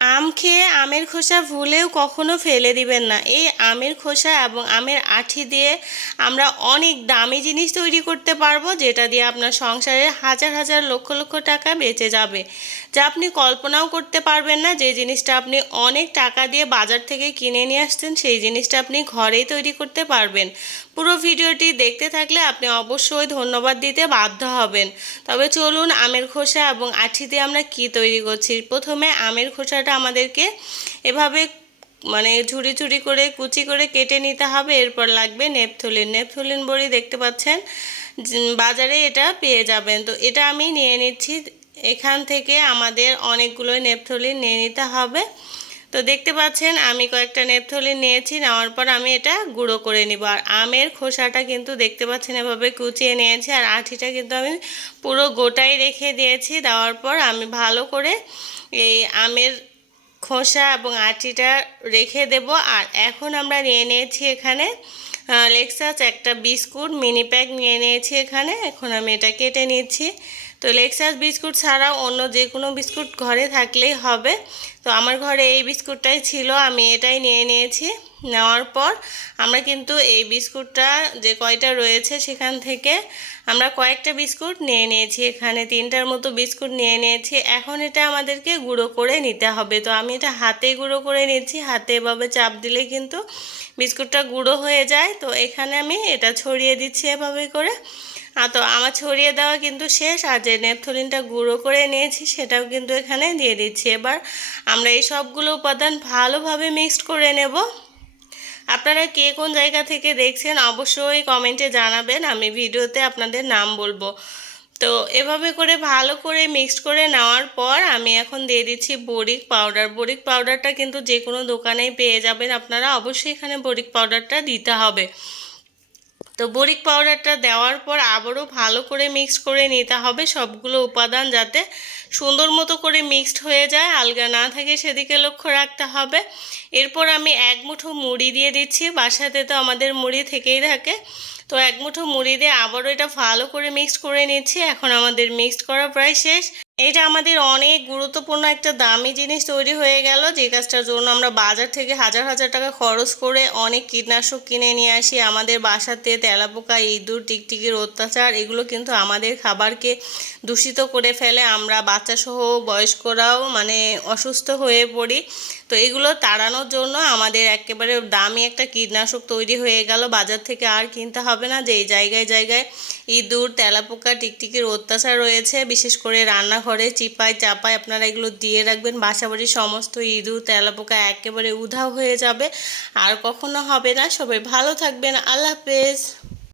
আম খেয়ে আমের খোসা ভুলেও কখনো ফেলে দিবেন না। এই আমের খোসা এবং আমের আঠি দিয়ে আমরা অনেক দামি জিনিস তৈরি করতে পারব, যেটা দিয়ে আপনার সংসারে হাজার হাজার লক্ষ লক্ষ টাকা বেঁচে যাবে। যা আপনি কল্পনাও করতে পারবেন না যে জিনিসটা আপনি অনেক টাকা দিয়ে বাজার থেকে কিনে নিয়ে আসছেন, সেই জিনিসটা আপনি ঘরেই তৈরি করতে পারবেন। পুরো ভিডিওটি দেখতে থাকলে আপনি অবশ্যই ধন্যবাদ দিতে বাধ্য হবেন। তবে চলুন আমের খোসা এবং আঠি দিয়ে আমরা কি তৈরি করছি? প্রথমে আমের খোসাটা আমাদেরকে এভাবে মানে ঝুড়ি ঝুড়ি করে, কুচি করে কেটে নিতে হবে। এরপর লাগবে নেপথলিন। নেপথলিন বড়ি দেখতে পাচ্ছেন বাজারে এটা পেয়ে যাবেন। তো এটা আমি নিয়ে নিচ্ছি। এখান থেকে আমাদের অনেকগুলো নেপথলিন নিয়ে নিতে হবে। তো দেখতে পাচ্ছেন, আমি কয়েকটা নেপথলিন নিয়েছি। নেওয়ার পর আমি এটা গুঁড়ো করে নিব। আর আমের খোসাটা কিন্তু দেখতে পাচ্ছেন, এভাবে কুচিয়ে নিয়েছি। আর আঠিটা কিন্তু আমি পুরো গোটাই রেখে দিয়েছি। দেওয়ার পর আমি ভালো করে এই আমের খোসা এবং আটিটা রেখে দেব। আর এখন আমরা নিয়ে নিয়েছি এখানে লেক্সাস একটা বিস্কুট, মিনি প্যাক নিয়ে নিয়েছি এখানে। এখন আমি এটা কেটে নিচ্ছি। তো লেক্সাস বিস্কুট ছাড়াও অন্য যে কোনো বিস্কুট ঘরে থাকলেই হবে। তো আমার ঘরে এই বিস্কুটটাই ছিল, আমি এটাই নিয়ে নিয়েছি। নেওয়ার পর আমরা কিন্তু এই বিস্কুটটা যে কয়টা রয়েছে সেখান থেকে আমরা কয়েকটা বিস্কুট নিয়ে নিয়েছি। এখানে তিনটার মতো বিস্কুট নিয়ে নিয়েছি। এখন এটা আমাদেরকে গুঁড়ো করে নিতে হবে। তো আমি এটা হাতে গুঁড়ো করে নিচ্ছি। হাতে এভাবে চাপ দিলে কিন্তু বিস্কুটটা গুঁড়ো হয়ে যায়। তো এখানে আমি এটা ছড়িয়ে দিচ্ছি এভাবে করে। তো আমার ছড়িয়ে দেওয়া কিন্তু শেষ, আর যে নেপথলিনটা গুঁড়ো করে নিয়েছি সেটাও কিন্তু এখানে দিয়ে দিচ্ছি। এবার আমরা এই সবগুলো উপাদান ভালোভাবে মিক্সড করে নেব। আপনারা কে কোন জায়গা থেকে দেখছেন অবশ্যই কমেন্টে জানাবেন, আমি ভিডিওতে আপনাদের নাম বলব। তো এভাবে করে ভালো করে মিক্সড করে নেওয়ার পর আমি এখন দিয়ে দিচ্ছি বরিক পাউডার বরিক পাউডারটা কিন্তু যে কোনো দোকানেই পেয়ে যাবেন, আপনারা অবশ্যই এখানে বরিক পাউডারটা দিতে হবে। তো বরিক পাউডারটা দেওয়ার পর আবারও ভালো করে মিক্সড করে নিতে হবে সবগুলো উপাদান যাতে সুন্দর মতো করে মিক্সড হয়ে যায়, আলগা না থাকে সেদিকে লক্ষ্য রাখতে হবে। এরপর আমি এক মুঠো মুড়ি দিয়ে দিচ্ছি, বাসাতে তো আমাদের মুড়ি থেকেই থাকে। তো এক মুঠো মুড়ি দিয়ে আবারও এটা ভালো করে মিক্সড করে নিচ্ছি, এখন আমাদের মিক্সড করা প্রায় শেষ। এটা আমাদের অনেক গুরুত্বপূর্ণ একটা দামি জিনিস তৈরি হয়ে গেল যে কাজটার জন্য আমরা বাজার থেকে হাজার হাজার টাকা খরচ করে অনেক কীটনাশক কিনে নিয়ে আসি। আমাদের বাসাতে তেলাপোকা, ইঁদুর, টিকটিকির অত্যাচার, এগুলো কিন্তু আমাদের খাবারকে দূষিত করে ফেলে। আমরা বাচ্চাসহ বয়স্করাও মানে অসুস্থ হয়ে পড়ি। তো এগুলো তাড়ানোর জন্য আমাদের একেবারে দামি একটা কীটনাশক তৈরি হয়ে গেল। বাজার থেকে আর কিনতে হবে না। যে এই জায়গায় জায়গায় ইঁদুর, তেলাপোকা, টিকটিকির অত্যাচার রয়েছে, বিশেষ করে রান্নাঘরে চিপায়, চাপায় আপনারা এগুলো দিয়ে রাখবেন। বাসাবাড়ির সমস্ত ইঁদুর, তেলাপোকা একেবারে উধাও হয়ে যাবে। আর কখনো হবে না। সবাই ভালো থাকবেন। আল্লাহ হাফেজ।